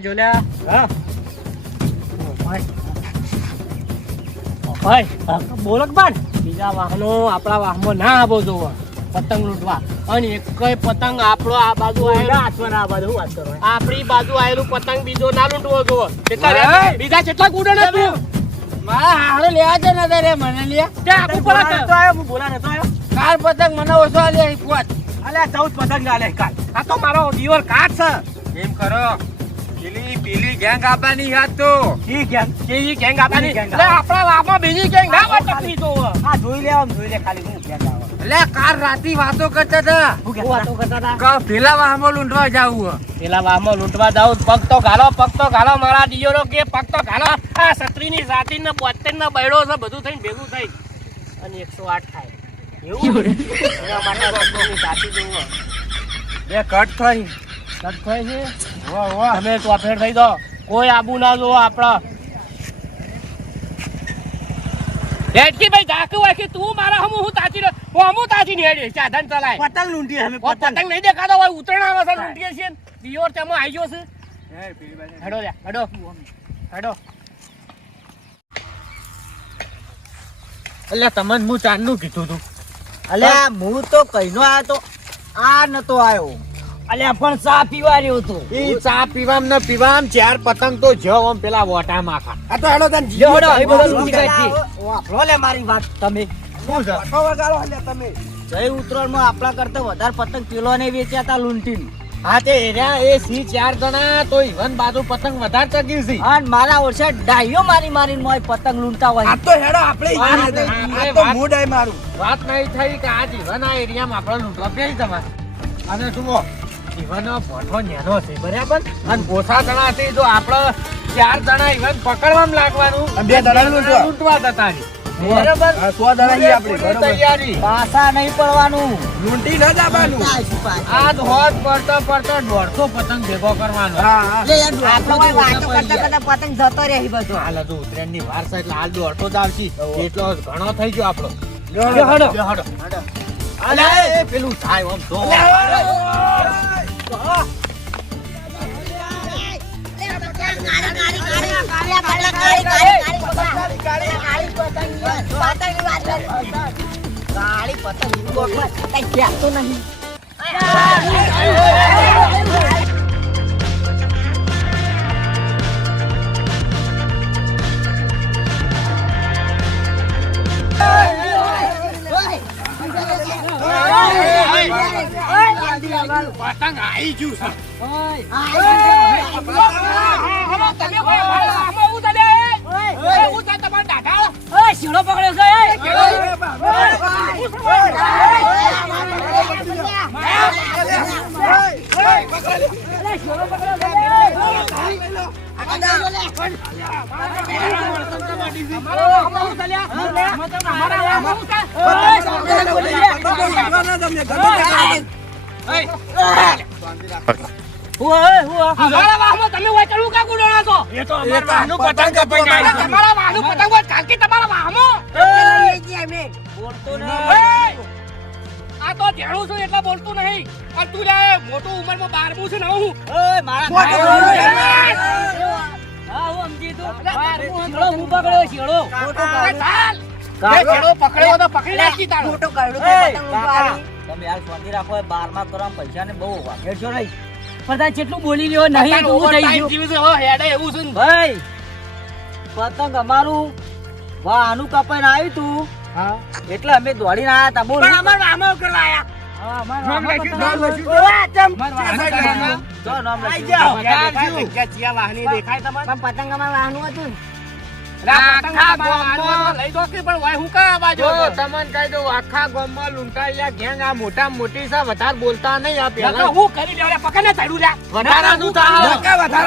હા જોલ્યા હા. ભાઈ બોલો કે બીજા વાહનો આપણા વાહનમાં ના આવો જોવો. પતંગ લૂંટવા. અને એકય પતંગ આપણો આ બાજુ આ બાજુ વાત કરો આપણી બાજુ આવેલું પતંગ બીજો ના લૂંટવો જોવો. કેટલા બીજા કેટલા કુડે ને તું મારા હારે લેવા છે ને તારે મને લે. ત્યાં આપું બોલા નતો આવ્યો હું બોલા નતો આવ્યો. કાલ પતંગ મને ઓછો લે પોત અલ્યા ચૌદ પતંગ આલે કાલ. આ તો મારો દિયોર કાટ છે. એમ કરો. પેલી પેલી ગેંગ આપવાની હાથ તો. ઈ કેમ કેવી ગેંગ આપવાની ગેંગ એટલે આપણા વાહમાં બીજી ગેંગ ના હોય ટકરી જોવો આ જોઈ લે આમ જોઈ લે ખાલી હું ગેંગ આવો એટલે કાલ રાતી વાતો કરતા હતા. હું વાતો કરતા હતા? કે પેલા વાહમાં લૂંટવા જાવું પેલા વાહમાં લૂંટવા જાવ પગ તો ઘાલો પગ તો ઘાલો મારા દિયોરો કે પગ તો ઘાલો આ સત્રીની સાતી ને બોતેર ને બૈડો છે બધું થઈને ભેગું થઈ અને એકસો આઠ થાય. એવું? એના માટે સાતી જોવો એ કટ થઈ. સત થાય છે? તમે ચોફેર થઈ દો કોઈ આબુ ના જોવો આપણા. ભાઈ હોય તું મારા હમું હું તાચી હું હમું તાચી નહીં સાધન ચલાય. પતંગ લૂંટી અમે પતંગ. નહીં દેખાતો હોય ઉતરણ આવે છે લૂંટીએ છીએ. દિયોર તેમાં આવી ગયો છે. હેડો લે હેડો. હેડો. એટલે તમને હું ચાંદનું કીધું તું. અલ્યા હું તો કહીનો આયો તો આ નતો આયો અલ્યા પણ ચા પીવા રહ્યો તો એ ચા પીવામ ન પીવામ ચાર પતંગ તો જવ આમ પેલા વોટા માખા આ તો હેડો તન હેડો, એ બધા જીવો ગઈ લે મારી વાત તમે. શું છે? પતંગ વગાડો એટલે તમે. જય ઉત્તરાયણમાં આપણા કરતા વધારે પતંગ કિલો ને વેચ્યા હતા લૂંટીને. હા તે એર્યા એ સી ચાર જણા તો ઈવન બાજુ પતંગ વધારે ચગી છે અને મારા વર્ષે ડાયો મારી મારીને મોય પતંગ લૂંટતા હોય. આ તો હેડો આપણે વાત- આ તો મૂડ આય મારું. વાત નહીં થઈ કે આ જીવન આ એરિયામાં આપણે લૂંટવા પડી તમારે અને જુઓ જીવન ભોઠો નેનો છે બરાબર? અને ઓછા જણા છે જો આપણે ચાર જણા ઈવન પકડવામાં લાગવાનું બે જણા લૂંટવા. લૂંટવા જતા બરાબર? સો જણા ઈ આપણે, તૈયારી. પાસા નહીં પડવાનું. લૂંટી ન જવાનું. આજ હોત પડતો પડતો દોઢસો પતંગ ભેગો કરવાનો. હા હા. આપણો કોઈ વાતો કરતા કરતા પતંગ જતો રહે બધો. હાલ હજુ ઉત્તરાયણની વાર છે એટલે હાલ દોઢસો જ આવશે. એટલો ઘણો થઈ ગયો આપણો. હડો. હેડો. અલે, પેલું થાય આમ જો. કાળી પતંગ કઈ કહેતો નહીં પતંગ આઈ ગયું છે શીળો પકડ્યો છે તમે હોય ચડવું કાં કુડોણા છો? એ તો આનું પતંગ કપાઈને આઈ ગયું. તમારા હોય કાકી તમારા વાહમાં બોલતો એય! આ તો ધેણું છું એટલે બોલતું નહીં. અને તું લે મોટું ઉંમરમાં બારમું છે ને હું. ઓય મારા મોટો ભાઈ. બોલ. હા હું સમજી તું હું પકડ્યો તો પકડી નાખી તારો. તમે યાર શાંતિ રાખો બારમાં કરવા પૈસા ને બહુ વાગેડશો નહીં. પતંગ જેટલું બોલી રહ્યો નહીં એટલું હું થઈ ગયું. હેડે એવું છે ભાઈ પતંગ અમારું વાહનું કપાઈને આવ્યું તું. એટલે અમે દોડીને આવ્યા હતા. બોલ પણ અમારા કરવા વાહની દેખાય તમારે? પતંગ અમારું વાહનું હતું એટલે આ પતંગ તમારા વાહનમાં લઈ દો કે પણ વાય હું કાં બાજુ તમને કહી દઉં આખા ગામમાં લૂંટાયા ગેંગ આ મોટા મોટી છે વધારે બોલતા નહીં આ પેલા હું કરી લેવડે પકડ ને લ્યા. કરી લેવડે.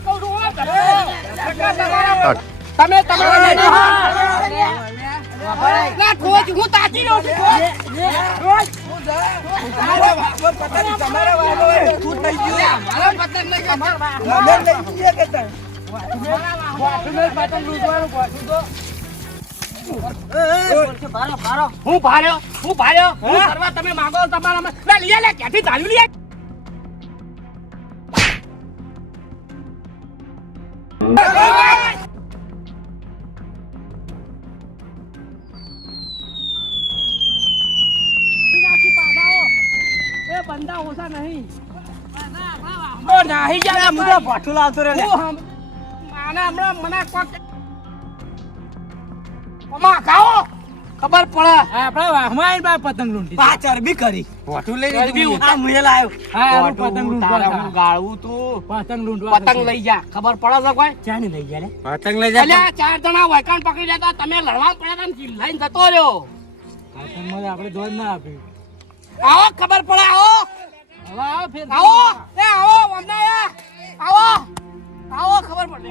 કહું છું, હો, તમે. તમે તમારા લઈ લો. લે, ખોજ, હું તાકી રહ્યો છું, પતંગ તમારા વાહનો થઈ ગયું. મારા પતંગ નહીં કે હું તમે માગો તમારા લઈ લે ક્યાંથી ચાલ્યું લઈ બંદા ઓછા નહીં. ના ભાઈ જા મુદા ભાઠું લાવતો રે હું હમણાં મને કોક આમાં ખાઓ. ખબર પડે. આપણા વાહમાં બા પતંગ લૂંટી પા ચરબી કરી લઈ ચરબી લીધું મુએ લાયો હા પતંગ પતંગ લૂંટવા. ગાળવું તું. પતંગ લૂંટવા પતંગ લઈ જા. ખબર પડે છે કોઈ? ચાને લઈ ગયા લે. પતંગ લઈ જા. અલ્યા ચાર જણા વાયકાણ પકડી લેતા. તમે લડવા પડ્યા જતો રહ્યો. આપણે ના આપી. આવો ખબર પડે આવો. આવો આવો. એ આવો વંદાયા આવો. આવો ખબર પડે.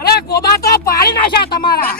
અરે ગોબા તો પાડી નાખ્યા તમારા.